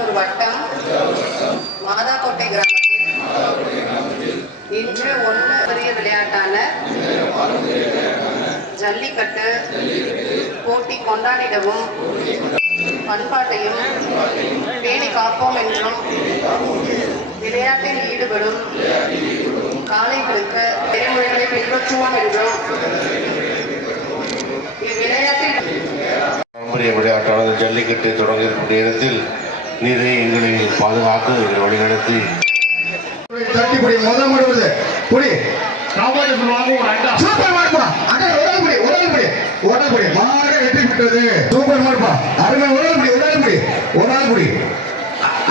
தஞ்சாவூர் வட்டம் மாதாக்கோட்டை கிராமத்தில். இன்று ஒன்று பெரிய விளையாட்டான ஜல்லிக்கட்டு போட்டி கொண்டாடிடவும் பண்பாட்டையும் பேணி காப்போம் என்றும் விளையாட்டில் ஈடுபடும் காளைகளுக்கு நெறிமுறைகளை பின்பற்றுவோம் என்றும் இவ்விளையாட்டில் பாரம்பரிய விளையாட்டானது ஜல்லிக்கட்டு தொடங்க நேரத்தில் நீரை எங்களை பாதுகாத்து எங்களை வழிநடத்தி. தட்டி புடி முத முடுவது புடி சாப்பாடு சொல்லுவாங்க ஒரு அண்டா. சூப்பர் மாடுப்பா அட உடல் புடி உடல் புடி உடல் புடி மாட வெற்றி பெற்றது. சூப்பர் மாடுப்பா அருமை உடல் புடி உடல் புடி உடல்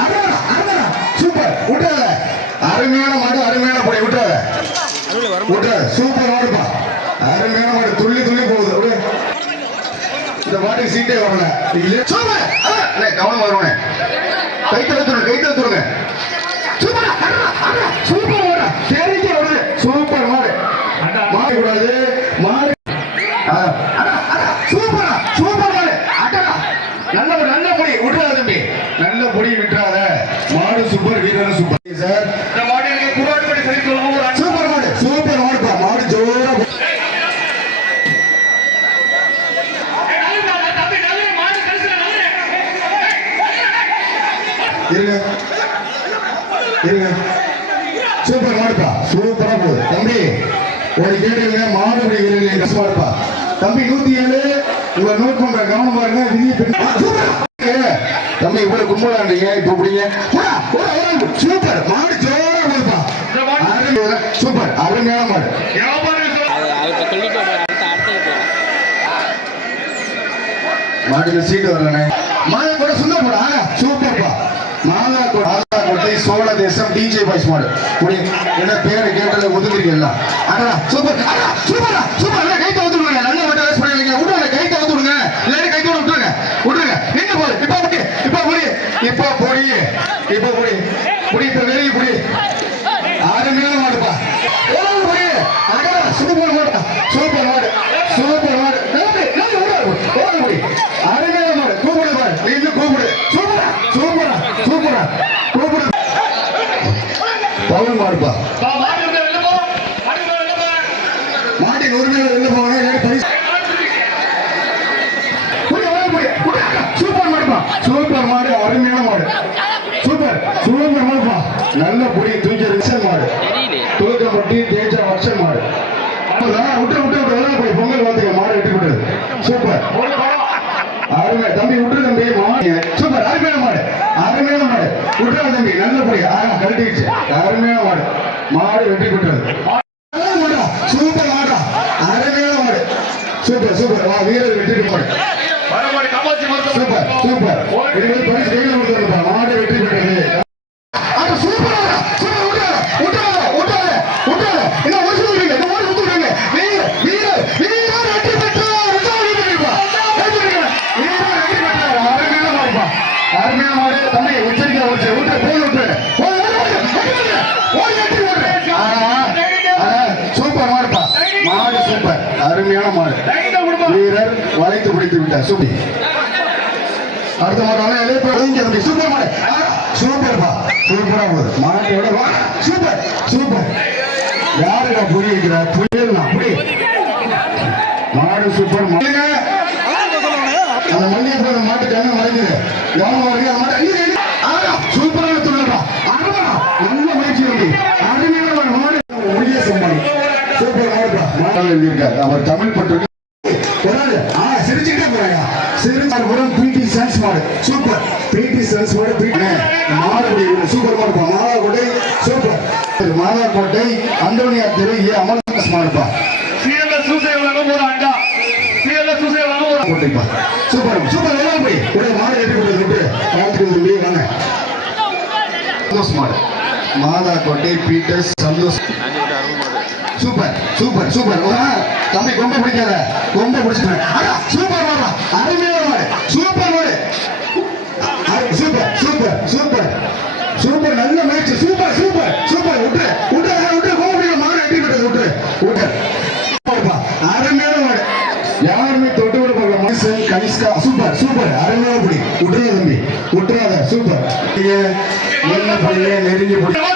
அருமையா அருமையா சூப்பர். விட்டுறாத. அருமையான மாடு அருமையான புடி விட்டுறாத. விட்டுறாத. சூப்பர் மாடுப்பா அருமையான மாடு. துள்ளி துள்ளி போகுது. இந்த மாட்டுக்கு சீட்டே வரல? சூப்பர். அண்ணே, கவனம் வருவனே கை தடுத்துருங்க கை தடுத்துருங்க சூப்பரா சூப்பர் மாடு தெரிஞ்சு வருது சூப்பர் மாடு மாடு கூடாது அடா, சூப்பரா சூப்பர் மாடு அடடா. நல்ல நல்ல முடி. விட்டுறாத தம்பி. நல்ல முடி விட்டுறாத மாடு சூப்பர் வீரர் சூப்பர் சார் இந்த மாடு எனக்கு குருவாட்டு படி சொல்லி சொல்லுவாங்க ஒரு அண்டா சூப்பர் மாடு சூப்பர் மாடுப்பா மாடு ஜோரா போ- ஏய், நகருடா, தம்பி, நகரு, மாடு கழுத்துல நகரு. இருங்க. இருங்க. சூப்பர் மாடுப்பா சூப்பரா போகுது. தம்பி ஒரு கேட்டுங்க மாடுபடி வீரர்கள் கஷ்டமா இருப்பா தம்பி நூத்தி ஏழு. உங்களை நோட் பண்ற கவனம் பாருங்க. விதியை தம்பி இவ்வளவு கும்பலாண்டீங்க இப்ப இப்படிங்க சூப்பர். மாடு ஜோரா போகுதுப்பா சூப்பர். அருமையான மாடு. வியாபாரம் மாடுல சீட்டு வரலனே மாடு கூட சுந்தர் போடா சூப்பர் மாதா கூட மாதா கோட்டை சோழ டிஜே பாய்ஸ் மாடு. உடைய என்ன பேரை கேட்டல ஒதுக்குறீங்க அடடா சூப்பர் அடடா சூப்பரா சூப்பர் நல்லா கை வந்து விடுங்க. நல்ல வட்ட ரேஸ் பண்ணிருக்கீங்க விடுங்க கை வந்து விடுங்க. இல்லாட்டி கை தவுத்து விட்டுருங்க. விட்டுருங்க. நின்று போடு. இப்ப முடி இப்ப முடி இப்ப புடி இப்ப புடி. புடி இப்ப வெளிய புடி. மேல மாடுப்பா எவ்வளவு புடி அடடா சூப்பர் மாடு சூப்பர் மாடு சூப்பர் மாடு நம்பி நம்பி விடு ஓடு புடி அருமையான மாடு கூப்பிடு மாடு நீ இன்னும் கூப்பிடு சூப்பரா சூப்பரா சூப்பரா கூப்பிடு பவுன் மாடுப்பா வா, மாடு இருக்கு, வெளில போ. மாடு இருக்கு, வெளில போ. மாட்டின் உரிமையில வெளில போகணும் இல்லை பரிசு புடி, ஓடு புடி. புடி, அக்கா. சூப்பர் மாடுப்பா சூப்பர் மாடு அருமையான மாடு சூப்பர் சூப்பர் மாடுப்பா நல்ல புடி தூக்கி ரிக்ஷன் மாடு. தூக்கப்பட்டி தேஜா வருஷம் மாடு. விட்டு விட்டு விட்டு பொங்கல் பார்த்துக்க மாடு வெட்டி விட்டது சூப்பர். அருமை. தம்பி விட்டுரு தம்பி. சூப்பர். அருமையான மாடு. அருமையான மாடு. விட்டுரு தம்பி. நல்ல படி. கழட்டிடுச்சு. அருமையான மாடு. மாடு வெட்டி விட்டுறது சூப்பர் மாடா. அருமையான மாடு. Super super. வா வீரர் வெட்டி மாடு. Super super. இது பரிசு கையில் கொடுத்துருப்பா மாடு வெற்றி பெற்றது. வீரர் வளைத்து பிடித்து விட்டார். சூப்பி அடுத்த மாடு இளைய இங்க தம்பி சூப்பர் மாடு சூப்பர்ப்பா சூப்பரா போகுது. மாட்டோட வா. Super super. யாருடா புடி வைக்கிறா? புரியல புடி மாடு சூப்பர் மாடுங்க அந்த மல்லிகை போன மாட்டு கண்ணு மறைஞ்சது? கவனமா அந்த மாட்டு. ஆடா, சூப்பரான துள்ளப்பா அருமா நல்ல முயற்சி இருக்கு அருமையான ஒரு மாடு. முடிய சம்பாடி சூப்பர் எழுதியிருக்காரு அவர் தமிழ் பட்டு சிரிச்சுக்கிட்டே போறாங்க. சிரிச்சார்புரம் PT சன்ஸ் மாடு. சூப்பர். PT சன்ஸ் மாடு, மாடுபடி இவரு சூப்பர் மாடுப்பா. மாதாக்கோட்டை, சூப்பர். மாதாக்கோட்டை, அந்தோனியார் தெரு, ஏ. அமர்தாஸ் மாடுப்பா. CLS சூசை வழங்கும் ஒரு அண்டா. ஒரு கோட்டைப்பா. சூப்பர், சூப்பர், எல்லாம் போய். ஒரே மாடு ஏற்றி வாங்க. சந்தோஷ் மாடு. Mathakottai Peters Santhosh super super super. தம்பி கொம்ப பிடிக்காத. கொம்ப பிடிச்சிட்டேன் சூப்பர் வாடா அருமையான மாடு. சூப்பர் வாடு சூப்பர் சூப்பர் சூப்பர். சூப்பர் நல்ல முயற்சி. Super super super. விட்டு விட்டு விட்டு கொம்ப பிடிக்க மாடு வெட்டி விட்டது? விட்டு விட்டு. அருமையான வாடு யாருமே தொட்டு விட போகிற மனுஷன் கனிஷ்கா சூப்பர் சூப்பர். அருமையான பிடி விட்டுறாத தம்பி. விட்டுறாத. சூப்பர். நீங்க என்ன பண்ணீங்க நெருங்கி பிடி-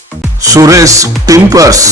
Sures Pimpas